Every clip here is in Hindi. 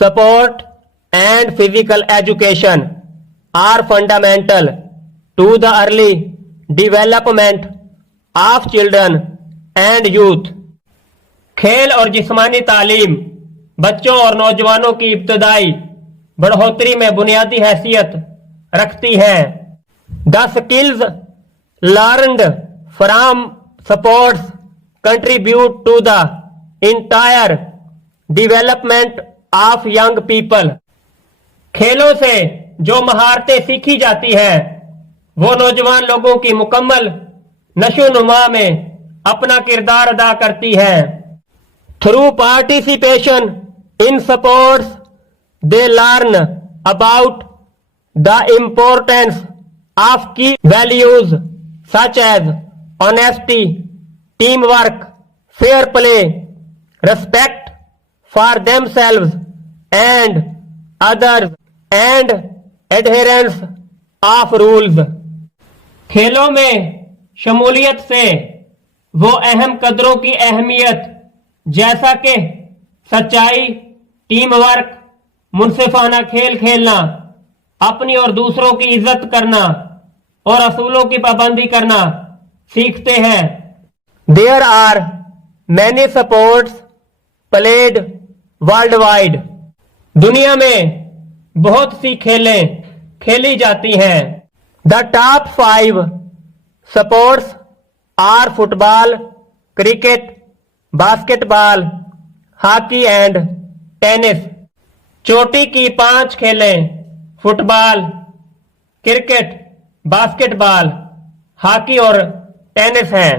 support and physical education are fundamental to the early development of children and youth. खेल और जिस्मानी तालीम बच्चों और नौजवानों की इब्तदाई बढ़ोतरी में बुनियादी हैसियत रखती है. The skills learned from sports contribute to the entire development of young people. खेलों से जो महारतें सीखी जाती हैं वो नौजवान लोगों की मुकम्मल नशोनुमा में अपना किरदार अदा करती है. Through participation in sports, they learn about the importance of key values such as honesty, teamwork, fair play, respect for themselves and others, and adherence of rules. खेलों में शमूलियत से वो अहम कदरों की अहमियत जैसा कि सच्चाई, टीम वर्क, मुनसिफाना खेल खेलना, अपनी और दूसरों की इज्जत करना और असूलों की पाबंदी करना सीखते हैं. There are many sports played worldwide. दुनिया में बहुत सी खेलें खेली जाती हैं. The top 5 sports are football, cricket, basketball, hockey and tennis. चोटी की 5 खेलें फुटबॉल, क्रिकेट, बास्केटबॉल, हॉकी और टेनिस हैं.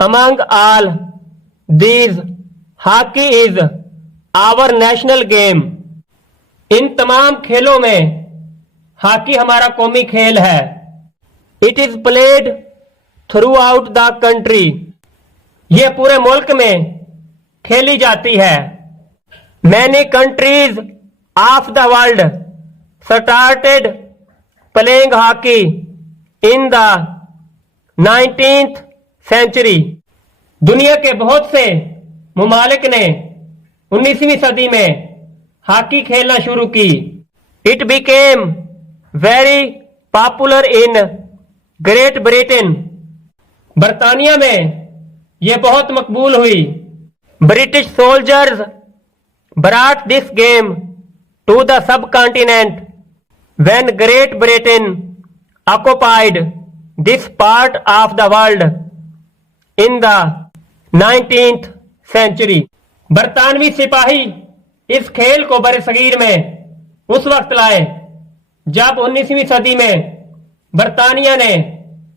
Among all these, hockey is our national game. इन तमाम खेलों में हॉकी हमारा कौमी खेल है. It is played throughout the country. ये पूरे मुल्क में खेली जाती है. Many countries of the world started playing hockey in the 19th century. दुनिया के बहुत से मुमालिक ने 19वीं सदी में हॉकी खेलना शुरू की. It became very popular in Great Britain. बरतानिया में यह बहुत मकबूल हुई. British soldiers brought this game to the subcontinent when Great Britain occupied this part of the world in the 19th century. बरतानवी सिपाही इस खेल को बरसगीर में उस वक्त लाए जब 19वीं सदी में बरतानिया ने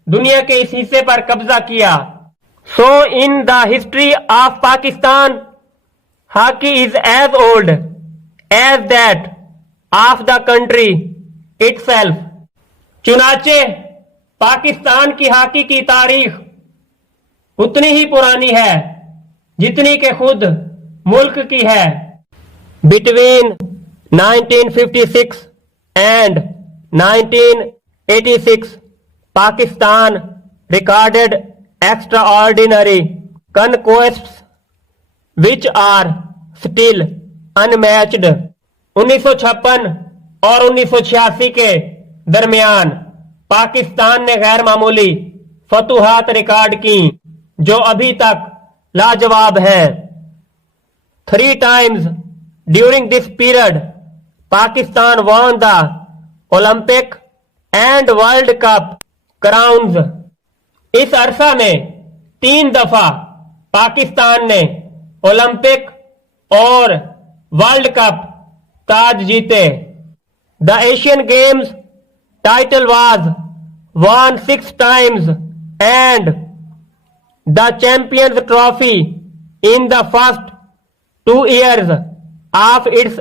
दुनिया के इस हिस्से पर कब्जा किया. So in the history of Pakistan, hockey is as old as that of the country itself. चुनाचे पाकिस्तान की हॉकी की तारीख उतनी ही पुरानी है जितनी के खुद मुल्क की है. Between 1956 and 1986, Pakistan recorded extraordinary conquests which are still unmatched. 1956 और 1986 के दरमियान पाकिस्तान ने गैर मामूली फतूहात रिकॉर्ड की जो अभी तक लाजवाब हैं. 3 times during this period, Pakistan won the Olympic and World Cup crowns. इस अरसा में 3 दफा पाकिस्तान ने ओलंपिक और वर्ल्ड कप ताज जीते. The Asian Games title was won 6 times and the Champions Trophy in the first 2 years of its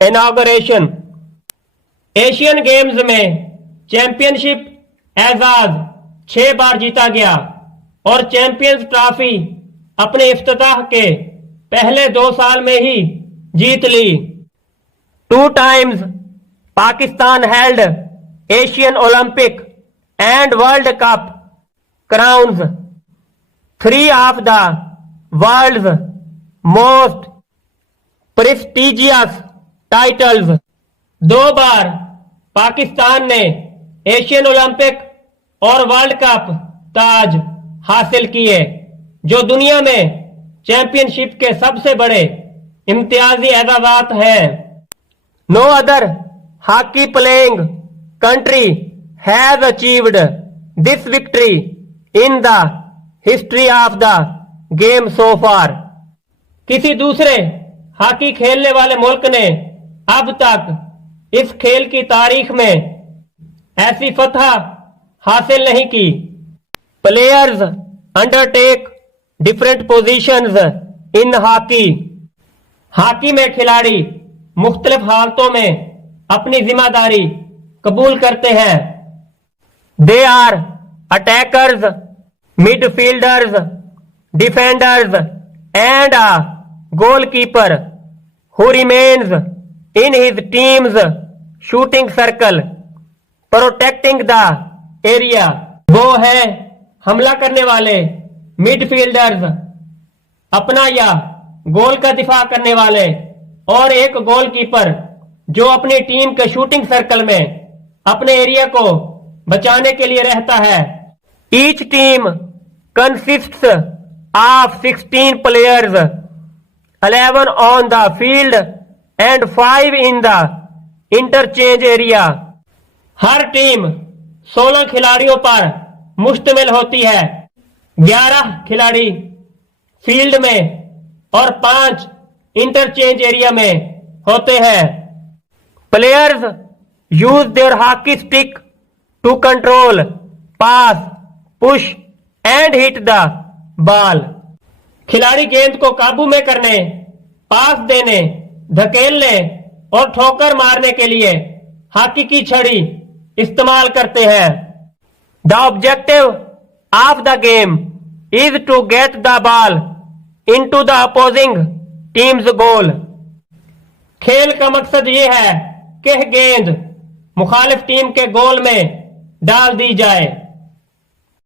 inauguration. Asian games में चैंपियनशिप एजाज 6 बार जीता गया और चैंपियंस ट्रॉफी अपने इफ्तिताह के पहले 2 साल में ही जीत ली. 2 times Pakistan held Asian Olympic and World Cup crowns. 3 of the world's most prestigious titles. 2 बार पाकिस्तान ने एशियन ओलंपिक और वर्ल्ड कप ताज हासिल किए, जो दुनिया में चैंपियनशिप के सबसे बड़े इम्तियाजी एजाजात हैं। No other hockey playing country has achieved this victory in the history of the game so far. किसी दूसरे हॉकी खेलने वाले मुल्क ने अब तक इस खेल की तारीख में ऐसी फतह हासिल नहीं की। प्लेयर्स अंडरटेक डिफरेंट पोजीशंस इन हॉकी। हॉकी में खिलाड़ी मुख्तलिफ हालतों में अपनी जिम्मेदारी कबूल करते हैं। They are attackers, midfielders, defenders and a goalkeeper who remains in his teams shooting circle protecting the area. वो है हमला करने वाले मिडफील्डर्स, अपना या गोल का दिफा करने वाले, और एक गोलकीपर जो अपनी टीम के शूटिंग सर्कल में अपने एरिया को बचाने के लिए रहता है। Each team consists of 16 players, 11 on the field and 5 in the interchange area. Her team 16 खिलाड़ियों पर मुश्तमिल होती है। 11 खिलाड़ी फील्ड में और 5 इंटरचेंज एरिया में होते हैं। Players use their hockey stick to control, pass, push and hit the ball. खिलाड़ी गेंद को काबू में करने, पास देने, धकेलने और ठोकर मारने के लिए हॉकी की छड़ी इस्तेमाल करते हैं। The objective of the game is to get the ball into the opposing teams goal. खेल का मकसद ये है कि गेंद मुखालिफ टीम के गोल में डाल दी जाए।